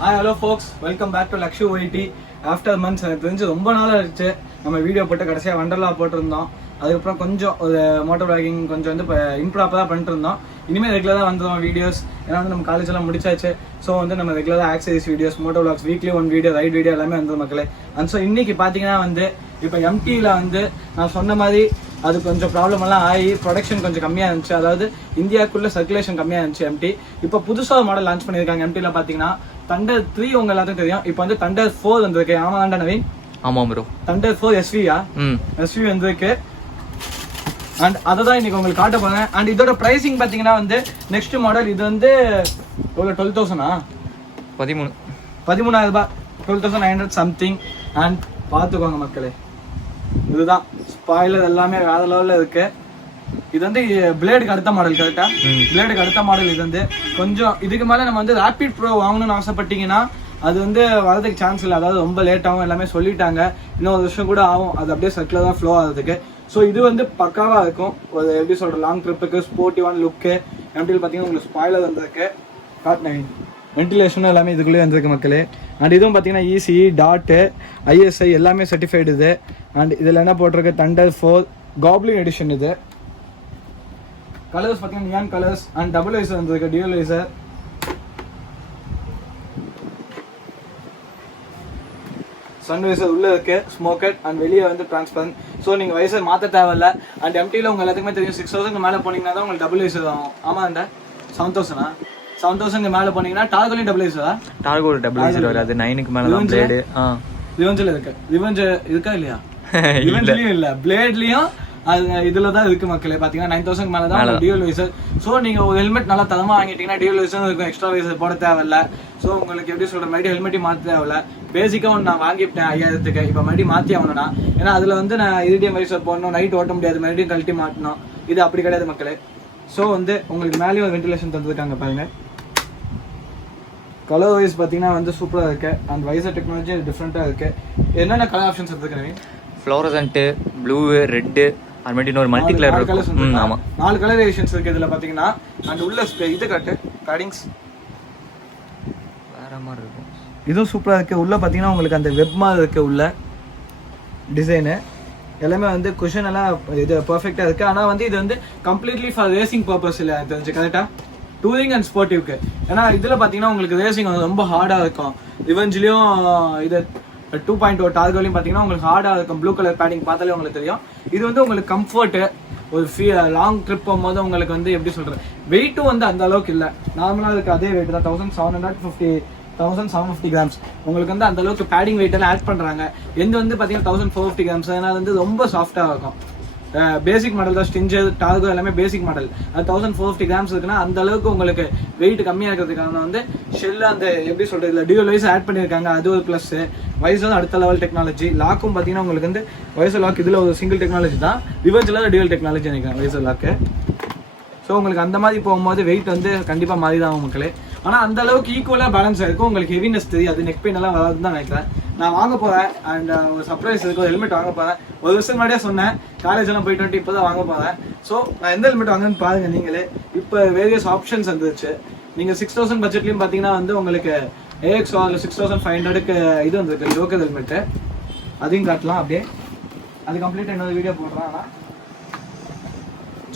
Hi, hello folks. Welcome back to lakshuyt. After months, எனக்கு தெரிஞ்சு ரொம்ப நாள் ஆயிடுச்சு நம்ம வீடியோ போட்டு கடைசியா வண்டர்லா போட்டிருந்தோம். அதுக்கப்புறம் கொஞ்சம் ஒரு மோட்டர் பைக்கிங் கொஞ்சம் வந்து இம்ப்ராப்பராக பண்ணிட்டு இருந்தோம். இனிமேல் ரெகுலராக வந்துடும் வீடியோஸ். ஏன்னா வந்து நம்ம காலேஜ் எல்லாம் முடிச்சாச்சு. ஸோ வந்து நம்ம ரெகுலராக accessories videos, moto vlogs, weekly one video, right video எல்லாமே வந்து மக்களே. அண்ட் ஸோ இன்னைக்கு பார்த்தீங்கன்னா வந்து இப்போ எம்டியில் வந்து நான் சொன்ன மாதிரி அது கொஞ்சம் ப்ராப்ளம் எல்லாம் ஆகி ப்ரொடக்ஷன் கொஞ்சம் கம்மியாக இருந்துச்சு. அதாவது இந்தியாவுக்குள்ள சர்க்குலேஷன் கம்மியாக இருந்துச்சு எம்டி. இப்போ புதுசாக மாடல் லான்ச் பண்ணியிருக்காங்க எம்டியில் பார்த்தீங்கன்னா Thunder 3 உங்க எல்லாத்துக்கும் தெரியும். இப்போ வந்து Thunder 4 வந்திருக்கு. ஆமா தாண்டா நவீன்? ஆமா ப்ரோ. Thunder 4 SV-யா? SV வந்திருக்கு. அண்ட் அதை தான் இன்னைக்கு உங்களுக்கு காட்ட போறேன். அண்ட் இதோட பிரைசிங் பாத்தீங்கன்னா வந்து நெக்ஸ்ட் மாடல் இது வந்து 12,000-ஆ? 13,000 ரூபாய், 12,900 சம்திங். அண்ட் பார்த்துக்கோங்க மக்களே, இதுதான் ஸ்பாயிலர் எல்லாமே வேற லெவலில் இருக்கு. இது வந்து பிளேடுக்கு அடுத்த மாடல். கரெக்டா? பிளேடுக்கு அடுத்த மாடல். இது வந்து கொஞ்சம் இதுக்கு மேலே நம்ம வந்து ரேபிட் ப்ரோ வாங்கணும்னு ஆசைப்பட்டீங்கன்னா அது வந்து வரதுக்கு சான்ஸ் இல்லை. அதாவது ரொம்ப லேட் ஆகும், எல்லாமே சொல்லிட்டாங்க. இன்னும் ஒரு வருஷம் கூட ஆகும். அது அப்படியே சர்க்கிள் தான் ஃப்ளோ ஆகிறதுக்கு. ஸோ இது வந்து பக்காவாக இருக்கும். ஒரு எப்படி சொல்கிற லாங் ட்ரிப்புக்கு ஸ்போர்ட்டிவான லுக்கு. எம்டியில் பார்த்தீங்கன்னா உங்களுக்கு ஸ்பாயிலர் வந்திருக்கு. காட்டினேன் வென்டிலேஷனும் எல்லாமே இதுக்குள்ளேயே வந்திருக்கு மக்களே. அண்ட் இதுவும் பார்த்தீங்கன்னா இசி டாட்டு ISI எல்லாமே சர்டிஃபைடு இது. அண்ட் இதில் என்ன போட்டிருக்கு? Thunder 4 goblin edition. இது கலர்ஸ் பார்த்தீங்கன்னா neon colours. And double visor வந்திருக்கு, டியூல் வைசர். சன் வைசர் உள்ள இருக்கு, ஸ்மோக்கட். அண்ட் வெளியே வந்து டிரான்ஸ்பரண்ட். ஸோ நீங்கள் வைசர் மாற்ற தேவையில்ல. அண்ட் எம்டியில் உங்க எல்லாத்துக்குமே தெரியும் 6,000 மேலே போனீங்கன்னா தான் உங்களுக்கு டபுள் வைசர் ஆகும். ஆமாண்டா? 7,000-ஆ? 7,000 மேலே போனீங்கன்னா டார்கோலையும் டபுள் வைசரா? டார்கோ டபுள் வைசர் வராது. 9க்கு மேலே தான் பிளேடு. ரிவெஞ்சில் இருக்கு. ரிவெஞ்ச் இருக்கா இல்லையா? ரிவெஞ்ச்லயும் இல்லை, பிளேட்லயும் அது இதுல தான் இருக்கு மக்களே. பாத்தீங்கன்னா 9,000 மேல தான் டியூல் வைசர். ஸோ நீங்க ஒரு ஹெல்மெட் நல்லா தரமா வாங்கிட்டீங்கன்னா டியூல் வைசர் இருக்கும், எக்ஸ்ட்ரா வைசர் போட தேவையில்ல. ஸோ உங்களுக்கு எப்படி சொல்ற மாதிரி ஹெல்மெட்டையும் மாற்ற தேவையில்ல. பேசிக்கா ஒன்று நான் வாங்கிவிட்டேன் 5,000க்கு. இப்போ மறுபடியும் மாற்றி ஆகணும்னா, ஏன்னா அதுல வந்து நான் இரிடியம் வைசர் போடணும், நைட் ஓட்ட முடியாது, மறுபடியும் கழட்டி மாட்டணும். இது அப்படி கிடையாது மக்களே. ஸோ வந்து உங்களுக்கு மேலேயும் ஒரு வென்டிலேஷன் தந்துருக்காங்க பாருங்க. கலர் வைஸ் பார்த்தீங்கன்னா வந்து சூப்பராக இருக்கு. அந்த வைசர் டெக்னாலஜி டிஃப்ரெண்ட்டாக இருக்கு. என்னென்ன கலர் ஆப்ஷன்ஸ் இருக்கு? ஃப்ளோரசன்ட், ப்ளூ, ரெட்டு, அதுமாதிரி இன்னொரு மல்டி கலர் இருக்கு. ஆமா, 4 கலர் வேரியேஷன்ஸ் இருக்கு இதுல பாத்தீங்கன்னா. அண்ட் உள்ள இது காட்டு பேடிங்ஸ் வேற மாதிரி இருக்கும். இதுவும் சூப்பரா இருக்கு. உள்ள பாத்தீங்கன்னா உங்களுக்கு அந்த வெப் மாதிரி இருக்கு. உள்ள டிசைனு எல்லாமே வந்து குஷன் எல்லாம் இது பெர்ஃபெக்ட்டா இருக்கு. ஆனா வந்து இது வந்து கம்ப்ளீட்லி ஃபார் ரேசிங் பர்பஸ் இல்ல தெரிஞ்சு. கரெக்டா? டூரிங் அண்ட் ஸ்போர்ட்டிவ்க்கு. ஏன்னா இதுல பாத்தீங்கன்னா உங்களுக்கு ரேசிங் வந்து ரொம்ப ஹார்டா இருக்கும். ரிவெஞ்ச்லயும் இது 2.0 டார்கோலையும் பார்த்தீங்கன்னா உங்களுக்கு ஹார்டாக இருக்கும். ப்ளூ கலர் பேடிங் பார்த்தாலே உங்களுக்கு தெரியும். இது வந்து உங்களுக்கு கம்ஃபர்ட்டு. ஒரு லாங் ட்ரிப் போகும்போது உங்களுக்கு வந்து எப்படி சொல்கிறது, வெயிட்டும் வந்து அந்த அளவுக்கு இல்லை. நார்மலாக அதுக்கு அதே வெயிட் தான், 1750 கிராம்ஸ். உங்களுக்கு வந்து அந்த அளவுக்கு பேடிங் வெயிட் எல்லாம் ஆட் பண்ணுறாங்க. எந்த வந்து பார்த்தீங்கன்னா 1450 கிராம்ஸ். அதனால் வந்து ரொம்ப சாஃப்டாக இருக்கும். பேசிக் மாடல் தான். ஸ்டிஞ்சர், டார்கோ எல்லாமே பேசிக் மாடல். அது 1450 கிராம்ஸ் இருக்குன்னா அந்த அளவுக்கு உங்களுக்கு வெயிட் கம்மியாக இருக்கிறதுக்கான வந்து ஷெல் அந்த எப்படி சொல்றது இல்லை டியூல் வைஸ் ஆட் பண்ணியிருக்காங்க. அது ஒரு ப்ளஸ். வைசர் அடுத்த லெவல் டெக்னாலஜி. லாக்கும் பார்த்தீங்கன்னா உங்களுக்கு வந்து வைசர் லாக் இதில் ஒரு சிங்கிள் டெக்னாலஜி தான். ரிவெஞ்சில் டியூல் டெக்னாலஜி நினைக்கிறேன் வைசர் லாக்கு. ஸோ உங்களுக்கு அந்த மாதிரி போகும்போது வெயிட் வந்து கண்டிப்பாக மாறி தான் மக்களே. ஆனால் அந்த அளவுக்கு ஈக்குவலாக பேலன்ஸ் ஆயிருக்கும். உங்களுக்கு ஹெவினஸ் தெரியாது, நெக் பெயின் எல்லாம் வராதுன்னு தான் நினைக்கிறேன். நான் வாங்க போகிறேன். அண்ட் ஒரு சர்ப்ரைஸ் இருக்கு, ஒரு ஹெல்மெட் வாங்க போகிறேன். ஒரு வருஷம் முன்னாடியே சொன்னேன், காலேஜ் எல்லாம் போயிட்டு வந்துட்டு இப்போ தான் வாங்க போகிறேன். ஸோ நான் எந்த ஹெல்மெட் வாங்கன்னு பாருங்க நீங்களே. இப்போ வேரியஸ் ஆப்ஷன்ஸ் வந்துருச்சு. நீங்கள் 6,000 பட்ஜெட்லையும் பார்த்தீங்கன்னா வந்து உங்களுக்கு AX ஆர் 6,500க்கு இது வந்துருக்கு ஜோக்கர் ஹெல்மெட்டு. அதையும் காட்டலாம் அப்படியே. அது கம்ப்ளீட்டாக இன்னொரு வீடியோ போடுறேன். ஆனால்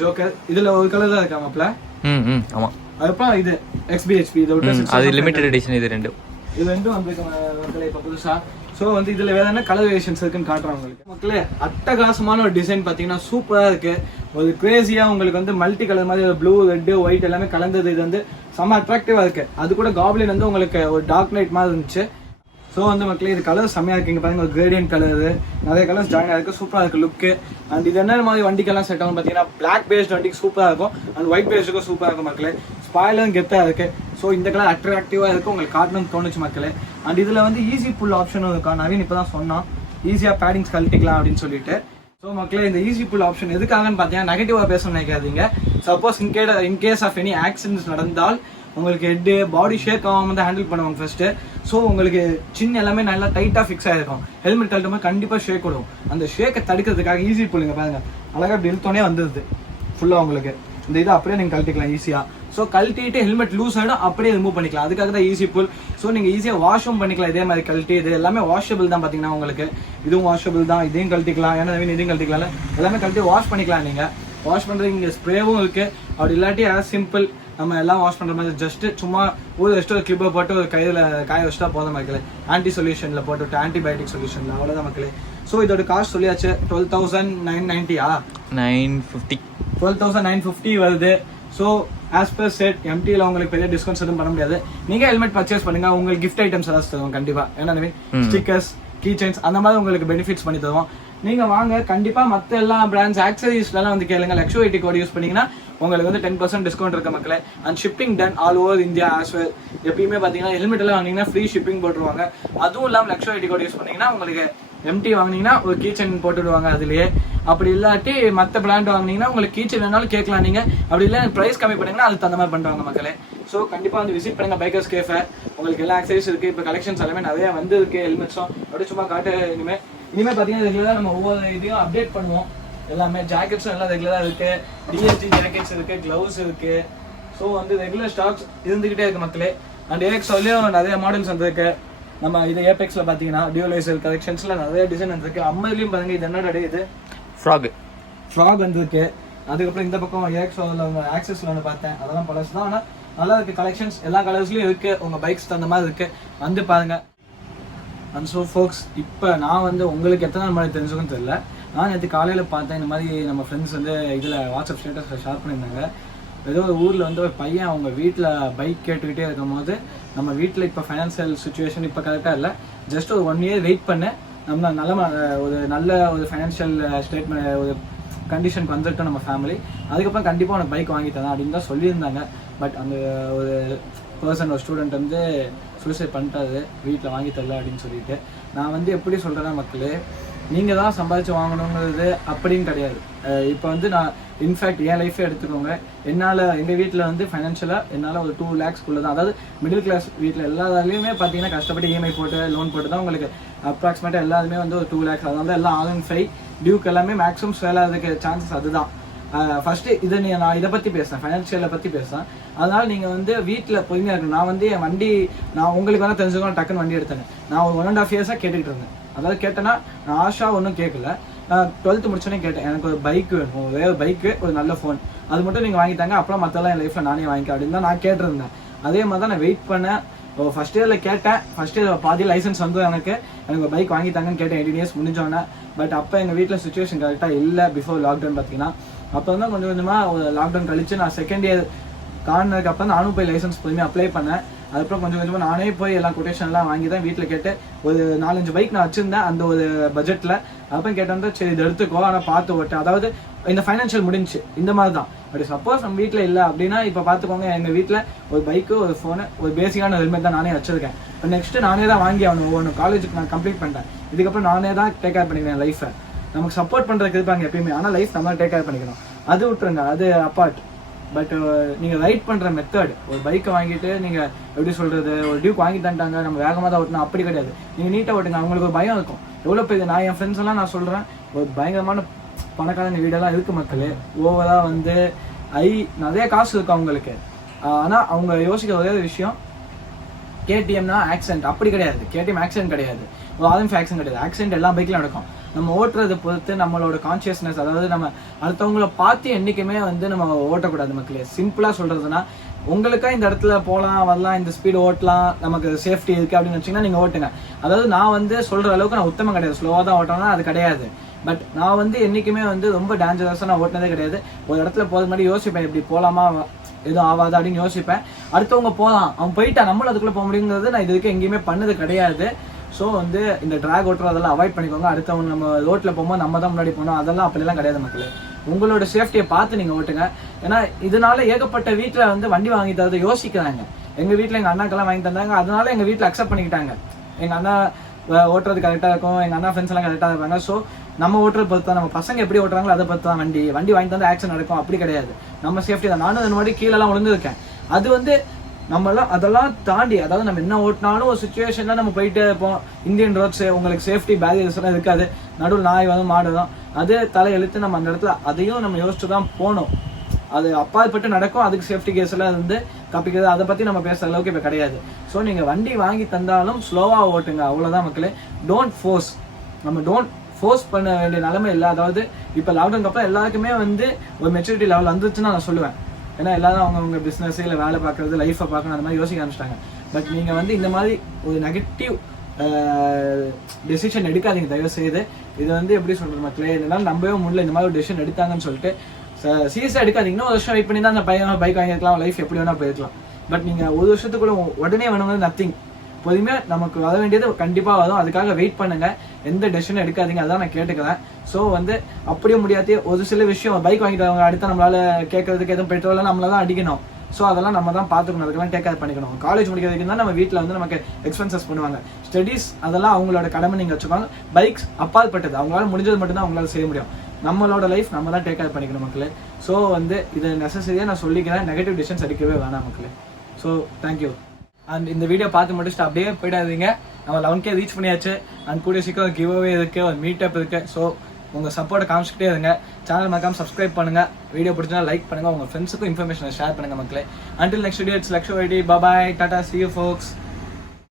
ஜோக்கர் இதில் ஒரு கலர் தான் இருக்காங்க அப்பல. ஆமாம். அதுக்கப்புறம் இது XBHP இதை விட்டு அது லிமிடெட் எடிஷன். இது ரெண்டும் வந்திருக்கு மக்களே இப்போ புதுசா. ஸோ வந்து இதுல வேற என்ன கலர் வேரியேஷன்ஸ் இருக்குன்னு காட்டுறாங்க உங்களுக்கு மக்களே. அட்டகாசமான ஒரு டிசைன் பார்த்தீங்கன்னா சூப்பரா இருக்கு. ஒரு கிரேசியா உங்களுக்கு வந்து மல்டி கலர் மாதிரி ப்ளூ, ரெட்டு, ஒயிட் எல்லாமே கலந்தது. இது வந்து செம்ம அட்ராக்டிவா இருக்கு. அது கூட காப்ளின் வந்து உங்களுக்கு ஒரு டார்க் நைட் மாதிரி இருந்துச்சு. ஸோ வந்து மக்களே இது கலர் செம்மையா இருக்குங்க பாருங்க. ஒரு கிரேடியன்ட் கலர், நிறைய கலர்ஸ் ஜாயின் ஆயிருக்கு. சூப்பரா இருக்கு லுக்கு. அண்ட் இது என்ன மாதிரி வண்டிக்கெல்லாம் செட் ஆகும் பார்த்தீங்கன்னா பிளாக் பேஸ்ட் வண்டிக்கு சூப்பரா இருக்கும். அண்ட் ஒயிட் பேஸ்டுக்கும் சூப்பரா இருக்கும் மக்களே. ஸ்பாயிலரும் கெத்தா இருக்கு. ஸோ இந்த கலர் அட்ராக்டிவா இருக்கு, உங்களுக்கு காட்டணும்னு தோணுச்சு மக்களே. அண்ட் இதுல வந்து ஈஸி புல் ஆப்ஷனும் இருக்கா. நவீன் இப்பதான் சொன்னான் ஈஸியா பேடிங்ஸ் கழட்டிக்கலாம் அப்படின்னு சொல்லிட்டு. ஸோ மக்களே இந்த ஈஸி புல் ஆப்ஷன் எதுக்காகன்னு பார்த்தீங்கன்னா நெகட்டிவா பேசணும்னு நினைக்காதீங்க. Suppose in case of any accidents நடந்தால் உங்களுக்கு ஹெட்டு பாடி ஷேக் ஆகாம வந்து ஹேண்டில் பண்ணுவாங்க ஃபர்ஸ்ட். ஸோ உங்களுக்கு சின்ன எல்லாமே நல்லா டைட்டாக ஃபிக்ஸ் ஆகிருக்கும். ஹெல்மெட் கழட்டும் போது கண்டிப்பாக ஷேக் விடும். அந்த ஷேக்கை தடுக்கிறதுக்காக ஈஸி புல்லுங்க பாருங்க, அழகாக இப்படி இழுத்தோனே வந்துடுது ஃபுல்லாக உங்களுக்கு. இந்த இதை அப்படியே நீங்கள் கழட்டிக்கலாம் ஈஸியாக. ஸோ கழட்டிட்டு ஹெல்மெட் லூஸ் ஆகிடும், அப்படியே ரிமூவ் பண்ணிக்கலாம். அதுக்காக தான் ஈஸி புல். ஸோ நீங்கள் ஈஸியாக வாஷும் பண்ணிக்கலாம். இதே மாதிரி கழட்டி இது எல்லாமே வாஷபிள் தான். பார்த்தீங்கன்னா உங்களுக்கு இதுவும் வாஷபிள் தான், இதையும் கழட்டிக்கலாம், ஏன்னா இதையும் கழட்டிக்கலாம், எல்லாமே கழட்டி வாஷ் பண்ணிக்கலாம். நீங்கள் வாஷ் பண்ணுறதுக்கு இங்கே ஸ்ப்ரேவும் இருக்குது. அப்படி இல்லாட்டி சிம்பிள் நம்ம எல்லாம் வாஷ் பண்ணுற மாதிரி ஜஸ்ட்டு சும்மா ஒரு கிளிப்பை போட்டு ஒரு கையில் காய வச்சுட்டா போதும் மக்களே. ஆன்டி சொல்யூஷனில் போட்டுவிட்டு ஆன்டிபயோட்டிக் சொல்யூஷனில் அவ்வளோதான் மக்களே. ஸோ இதோட காஸ்ட் சொல்லியாச்சு 12,990 950 12,950 வருது. ஸோ ஆஸ் பர் செட் எம்டியில் உங்களுக்கு பெரிய டிஸ்கவுண்ட்ஸ் எதுவும் பண்ண முடியாது. நீங்கள் ஹெல்மெட் பர்ச்சேஸ் பண்ணுங்க, உங்களுக்கு கிஃப்ட் ஐட்டம்ஸ் ஏதாவது தருவோம் கண்டிப்பாக. ஏன்னா ஸ்டிக்கர்ஸ், கீ செயின்ஸ் அந்த மாதிரி உங்களுக்கு பெனிஃபிட்ஸ் பண்ணி தருவோம். நீங்கள் வாங்க கண்டிப்பாக. மற்ற எல்லா பிராண்ட்ஸ் ஆக்சசரிஸ்லாம் வந்து கேளுங்க. lakshuyt கோட் யூஸ் பண்ணிங்கன்னா உங்களுக்கு வந்து 10% டிஸ்கவுண்ட் இருக்க மக்களே. And shipping ton all over India as well. எப்பயுமே பார்த்தீங்கன்னா ஹெல்மெட் எல்லாம் வாங்கினீங்கன்னா ஃப்ரீ ஷிப்பிங் போட்டுருவாங்க. அதுவும் இல்லாமல் lakshuyt கோட் யூஸ் பண்ணிங்கன்னா உங்களுக்கு எம்டி வாங்கினீங்கன்னா ஒரு கீ செயின் போட்டுவிடுவாங்க அதுலேயே. அப்படி இல்லாட்டி மற்ற பிராண்ட் வாங்கினீங்கன்னா உங்களுக்கு கீ செயின் வேணாலும் கேட்கலாம் நீங்கள். அப்படி இல்லை ப்ரைஸ் கம்மி பண்ணிங்கன்னா அதுக்கு தகுந்த மாதிரி பண்ணுவாங்க மக்களே. ஸோ கண்டிப்பாக வந்து விசிட் பண்ணுங்க பைக்கர்ஸ் கேஃபை. உங்களுக்கு எல்லா ஆக்சரிஸ் இருக்குது. இப்போ கலெக்ஷன்ஸ் எல்லாமே நிறைய வந்து இருக்குது. ஹெல்மெட்ஸும் அப்படியே சும்மா காட்டு. இனிமேல் பார்த்தீங்கன்னா ரெகுலராக நம்ம ஒவ்வொரு இதையும் அப்டேட் பண்ணுவோம். எல்லாமே ஜாக்கெட்ஸும் எல்லாம் ரெகுலராக இருக்குது. டிஎஸ்ஜி ஜாக்கெட்ஸ் இருக்குது, க்ளவுஸ் இருக்குது. ஸோ வந்து ரெகுலர் ஸ்டாக்ஸ் இருந்துக்கிட்டே இருக்குது மக்களே. அண்ட் ஏஎக்ஸ்ஓலையும் நிறைய மாடல்ஸ் வந்துருக்கு. நம்ம இது ஏபெக்ஸில் பார்த்தீங்கன்னா டியூலைசர் கலெக்ஷன்ஸில் நிறைய டிசைன் வந்துருக்கு. அம்மதுலேயும் பாருங்கள், இது என்னோட இது ஃப்ராக் வந்துருக்கு. அதுக்கப்புறம் இந்த பக்கம் ஏஎக்ஸ்ஓவில் உங்கள் ஆக்சஸில் ஒன்று பார்த்தேன், அதெல்லாம் பழசு தான். ஆனால் நல்லா இருக்குது கலெக்ஷன்ஸ், எல்லா கலர்ஸ்லையும் இருக்குது. உங்கள் பைக்ஸ் தகுந்த மாதிரி இருக்குது, வந்து பாருங்கள். அண்ட் ஸோ ஃபோக்ஸ், இப்போ நான் வந்து உங்களுக்கு எத்தனை நாள் மாதிரி தெரிஞ்சுக்கணும்னு தெரியல. நான் நேற்று காலையில் பார்த்தேன், இந்த மாதிரி நம்ம ஃப்ரெண்ட்ஸ் வந்து இதில் வாட்ஸ்அப் ஸ்டேட்டஸில் ஷேர் பண்ணியிருந்தாங்க. ஏதோ ஒரு ஊரில் வந்து ஒரு பையன் அவங்க வீட்டில் பைக் கேட்டுக்கிட்டே இருக்கும் போது, நம்ம வீட்டில் இப்போ ஃபைனான்சியல் சுச்சுவேஷன் இப்போ கரெக்டாக இல்லை, ஜஸ்ட் ஒரு 1 இயர் வெயிட் பண்ண நம்ம நல்ல ஒரு ஃபைனான்ஷியல் ஸ்டேட்மெண்ட் ஒரு கண்டிஷனுக்கு வந்துட்டோம் நம்ம ஃபேமிலி. அதுக்கப்புறம் கண்டிப்பாக உனக்கு பைக் வாங்கி தரேன் அப்படின்னு தான் சொல்லியிருந்தாங்க. பட் அந்த ஒரு பர்சன், ஒரு ஸ்டூடெண்ட் வந்து சூசைட் பண்ணிட்டாரு, வீட்டில் வாங்கி தரல அப்படின்னு சொல்லிட்டு. நான் வந்து எப்படி சொல்கிறேன்னா மக்களே, நீங்கள் தான் சம்பாதிச்சு வாங்கணுங்கிறது அப்படின்னு கிடையாது. இப்போ வந்து நான் இன்ஃபேக்ட் என் லைஃபே எடுத்துக்கோங்க. எங்கள் வீட்டில் வந்து ஃபைனான்ஷியலாக என்னால் ஒரு 2 lakhsக்குள்ளே தான், அதாவது மிடில் கிளாஸ் வீட்டில் எல்லாத்துலேயுமே பார்த்தீங்கன்னா கஷ்டப்பட்டு இஎம்ஐ போட்டு லோன் போட்டு தான் உங்களுக்கு அப்ராக்சிமேட்டாக எல்லாருமே வந்து ஒரு 2 lakhs. அதனால தான் எல்லாம் R15 டியூக் எல்லாமே மேக்ஸிமம் சேல் ஆகிறதுக்கு சான்சஸ் அதுதான். ஃபஸ்ட்டு இதை நான் இதை பற்றி பேசுகிறேன், ஃபைனான்ஷியலை பற்றி பேசுகிறேன். அதனால் நீங்கள் வந்து வீட்டில் பொறுமையாக இருக்கணும். நான் வந்து என் வண்டி நான் உங்களுக்கு வேணால் தெரிஞ்சுக்கணும், டக்குன்னு வண்டி எடுத்தேன். நான் ஒரு 1.5 years கேட்டுக்கிட்டு இருந்தேன். அதாவது கேட்டேன்னா நான் ஆஷா ஒன்றும் கேட்கல. 12th முடிச்சோன்னே கேட்டேன், எனக்கு ஒரு பைக் வேணும், ஒரே ஒரு பைக்கு, ஒரு நல்ல ஃபோன், அது மட்டும் நீங்கள் வாங்கிட்டாங்க, அப்புறம் மற்றெல்லாம் என் லைஃப்பில் நானே வாங்கிக்க அப்படின்னு தான் நான் கேட்டிருந்தேன். அதே மாதிரி தான் நான் வெயிட் பண்ணேன். ஃபஸ்ட் இயரில் கேட்டேன், ஃபஸ்ட் இயர் பாதி லைசன்ஸ் வந்து எனக்கு பைக் வாங்கிட்டாங்கன்னு கேட்டேன் 18 years முடிஞ்சோன்னே. பட் அப்போ எங்கள் வீட்டில் சுச்சுவேஷன் கரெக்டாக இல்லை. பிஃபோர் லாக்டவுன் பார்த்தீங்கன்னா அப்போ தான் கொஞ்சம் கொஞ்சமாக ஒரு லாக்டவுன் கழிச்சு நான் செகண்ட் இயர் காரணத்துக்கு அப்புறம் நானும் போய் லைசன்ஸ் பொறுமையாக அப்ளை பண்ணேன். அதுக்கப்புறம் கொஞ்சம் கொஞ்சமாக நானே போய் எல்லா கொட்டேஷன்லாம் வாங்கி தான் வீட்டில் கேட்டு ஒரு 4-5 பைக் நான் வச்சுருந்தேன் அந்த ஒரு பட்ஜெட்டில். அப்போ கேட்டேன், சரி இது எடுத்துக்கோ, ஆனால் பார்த்து ஓட்டேன். அதாவது இந்த ஃபைனான்ஷியல் முடிஞ்சு இந்த மாதிரி தான். பட் சப்போஸ் நம்ம வீட்டில் இல்லை அப்படின்னா இப்போ பார்த்துக்கோங்க, எங்கள் வீட்டில் ஒரு பைக்கு, ஒரு ஃபோனு, ஒரு பேசிக்கான ஹெல்மெட் தான் நானே வச்சுருக்கேன். இப்போ நெக்ஸ்ட்டு நானே தான் வாங்கி ஒன்று காலேஜுக்கு நான் கம்ப்ளீட் பண்ணிட்டேன். இதுக்கப்புறம் நானே தான் டேக் கேர் பண்ணிக்கிறேன் லைஃப்பை. நமக்கு சப்போர்ட் பண்ணுறதுக்கு இருப்பாங்க எப்பயுமே, ஆனால் லைஃப் நம்ம டேக் கேர் பண்ணிக்கணும். அது விட்டுருங்க, அது அப்பார்ட். பட் நீங்கள் ரைட் பண்ணுற மெத்தட், ஒரு பைக்கை வாங்கிட்டு நீங்கள் எப்படி சொல்கிறது, ஒரு டியூக் வாங்கி தந்துட்டாங்க நம்ம வேகமாக தான் ஓட்டணும் அப்படி கிடையாது. நீங்கள் நீட்டாக ஓட்டுங்க, அவங்களுக்கு ஒரு பயம் இருக்கும். எவ்வளோ பேர் நான் என் ஃப்ரெண்ட்ஸ் எல்லாம் நான் சொல்கிறேன், ஒரு பயங்கரமான பணக்காரங்க வீடெல்லாம் இருக்குது மக்களே. ஓவராக வந்து நிறைய காசு இருக்கும் அவங்களுக்கு. ஆனால் அவங்க யோசிக்கிற ஒரே விஷயம், கேடிஎம்னா ஆக்சிடென்ட் அப்படி கிடையாது. கேடிஎம் ஆக்சிடென்ட் கிடையாது, ஒரு R15 ஆக்சிடென்ட் கிடையாது. ஆக்சிடென்ட் எல்லா பைக்லையும் நடக்கும். நம்ம ஓட்டுறதை பொறுத்து நம்மளோட கான்சியஸ்னஸ், அதாவது நம்ம அடுத்தவங்கள பார்த்து என்றைக்குமே வந்து நம்ம ஓட்டக்கூடாது மக்களே. சிம்பிளாக சொல்கிறதுனா, உங்களுக்கா இந்த இடத்துல போகலாம் வரலாம், இந்த ஸ்பீடு ஓட்டலாம், நமக்கு சேஃப்டி இருக்குது அப்படின்னு வச்சிங்கன்னா நீங்கள் ஓட்டுங்க. அதாவது நான் வந்து சொல்கிற அளவுக்கு நான் உத்தமம் கிடையாது, ஸ்லோவாக தான் ஓட்டணும்னா அது கிடையாது. பட் நான் வந்து என்றைக்குமே வந்து ரொம்ப டேஞ்சரஸாக நான் ஓட்டினதே கிடையாது. ஒரு இடத்துல போகிறது மாதிரி யோசிப்பேன், இப்படி போகலாமா, எதுவும் ஆகாது அப்படின்னு யோசிப்பேன். அடுத்தவங்க போகலாம், அவன் போயிட்டா நம்மளும் அதுக்குள்ளே போக முடியுங்கிறது நான் இது வரைக்கும் எங்கேயுமே பண்ணது கிடையாது. ஸோ வந்து இந்த ட்ராக் ஓட்டுறதெல்லாம் அவாய்ட் பண்ணிக்கோங்க. அடுத்தவங்க நம்ம ரோட்டில் போகும்போது நம்ம தான் முன்னாடி போகணும், அதெல்லாம் அப்படிலாம் கிடையாது மக்களே. உங்களோட சேஃப்டியை பார்த்து நீங்கள் ஓட்டுங்க. ஏன்னா இதனால ஏகப்பட்ட வீட்டில் வந்து வண்டி வாங்கி தரதை யோசிக்கிறாங்க. எங்கள் வீட்டில் எங்கள் அண்ணாக்கெல்லாம் வாங்கி தந்தாங்க, அதனால எங்கள் வீட்டில் அக்செப்ட் பண்ணிக்கிட்டாங்க. எங்கள் அண்ணா ஓட்டுறது கரெக்டாக இருக்கும், எங்கள் அண்ணா ஃப்ரெண்ட்ஸ் எல்லாம் கரெக்டாக இருப்பாங்க. ஸோ நம்ம ஓட்டுறது பொறுத்து தான், நம்ம பசங்க எப்படி ஓட்டுறாங்களோ அதை பொறுத்து தான் வண்டி வாங்கி தந்து ஆக்சிடென்ட் நடக்கும் அப்படி கிடையாது. நம்ம சேஃப்டி தான். நானும் இந்த மாதிரி கீழெல்லாம் விழுந்துருக்கேன். அது வந்து நம்மளாம் அதெல்லாம் தாண்டி, அதாவது நம்ம என்ன ஓட்டினாலும் ஒரு சுச்சுவேஷன்ல நம்ம போயிட்டு இருப்போம். இந்தியன் ரோட்ஸ் உங்களுக்கு சேஃப்டி பேரியர்ஸ் எல்லாம் இருக்காது. நடுவில் நாய் வந்து மாடு தான், அது தலையெழுத்து. நம்ம அந்த இடத்துல அதையும் நம்ம யோசிச்சு தான் போகணும். அது அப்பாற்பட்டு நடக்கும். அதுக்கு சேஃப்டி கேஸ் எல்லாம் வந்து தப்பிக்கிறது, அதை பற்றி நம்ம பேசுகிற அளவுக்கு இப்போ கிடையாது. ஸோ நீங்கள் வண்டி வாங்கி தந்தாலும் ஸ்லோவாக ஓட்டுங்க, அவ்வளோதான் மக்களே. டோன்ட் ஃபோர்ஸ், நம்ம டோன்ட் ஃபோர்ஸ் பண்ண வேண்டிய நிலைமை இல்லை. அதாவது இப்போ லாக்டவுனுக்கு அப்புறம் எல்லாருக்குமே வந்து ஒரு மெச்சூரிட்டி லெவல் வந்துருச்சுன்னு நான் சொல்லுவேன். ஏன்னா எல்லாரும் அவங்கவுங்க பிஸ்னஸ் இல்லை வேலை பார்க்குறது, லைஃப்பை பார்க்கணும், அந்த மாதிரி யோசிக்க ஆரம்பிச்சிட்டாங்க. பட் நீங்கள் வந்து இந்த மாதிரி ஒரு நெகட்டிவ் டெசிஷன் எடுக்காதீங்க தயவு செய்து. இது வந்து எப்படி சொல்கிறது மக்களே, இதனால் நம்பவே முடியல இந்த மாதிரி ஒரு டெசிஷன் எடுத்தாங்கன்னு சொல்லிட்டு சீரியஸாக எடுக்காதீங்கன்னா. ஒரு வருஷம் வெயிட் பண்ணி தான் அந்த பையன் பைக் வாங்கியிருக்கலாம், லைஃப் எப்படி வேணால் போயிருக்கலாம். பட் நீங்கள் ஒரு வருஷத்துக்குள்ள உடனே வேணுங்கிறது நத்திங். பொதுமே நமக்கு வர வேண்டியது கண்டிப்பாக வரும், அதுக்காக வெயிட் பண்ணுங்க, எந்த டெசிஷன் எடுக்காதீங்க, அதான் நான் கேட்டுக்கிறேன். ஸோ வந்து அப்படியே முடியாது ஒரு சில விஷயம், பைக் வாங்கிட்டு அவங்க அடுத்த நம்மளால கேட்கறதுக்கு எதுவும் பெட்ரோலாம் நம்மள தான் அடிக்கணும். ஸோ அதெல்லாம் நம்ம தான் பார்த்துக்கணும், அதுக்கெல்லாம் டேக் கேர் பண்ணிக்கணும். காலேஜ் முடிக்கிறதுக்கு தான் நம்ம வீட்டில் வந்து நமக்கு எக்ஸ்பென்சஸ் பண்ணுவாங்க, ஸ்டடீஸ் அதெல்லாம் அவங்களோட கடமை நீங்கள் வச்சுப்பாங்க. பைக்ஸ் அப்பாற்பட்டது, அவங்களால முடிஞ்சது மட்டும்தான் அவங்களால செய்ய முடியும். நம்மளோட லைஃப் நம்ம தான் டேக் கேர் பண்ணிக்கணும் மக்களே. ஸோ வந்து இது நெசசரியாக நான் சொல்லிக்கிறேன், நெகட்டிவ் டிசிஷன்ஸ் எடுக்கவே வேணாம் மக்களே. So thank you. அண்ட் இந்த வீடியோ பார்த்து முடிச்சுட்டு அப்படியே போயிடாதீங்க. நம்ம 11K ரீச் பண்ணியாச்சு. அண்ட் கூடிய சீக்கிரம் கிவ் அவே இருக்குது, ஒரு மீட்டப் இருக்குது. ஸோ உங்கள் சப்போர்ட்டை காமிச்சிக்கிட்டே இருங்க. சேனல் மறக்காம சப்ஸ்கிரைப் பண்ணுங்கள், வீடியோ பிடிச்சா லைக் பண்ணுங்கள், உங்கள் ஃப்ரெண்ட்ஸுக்கும் இன்ஃபர்மேஷனை ஷேர் பண்ணுங்கள் மக்களே. Until next video, it's lakshuyt. Bye bye, tata, see you folks.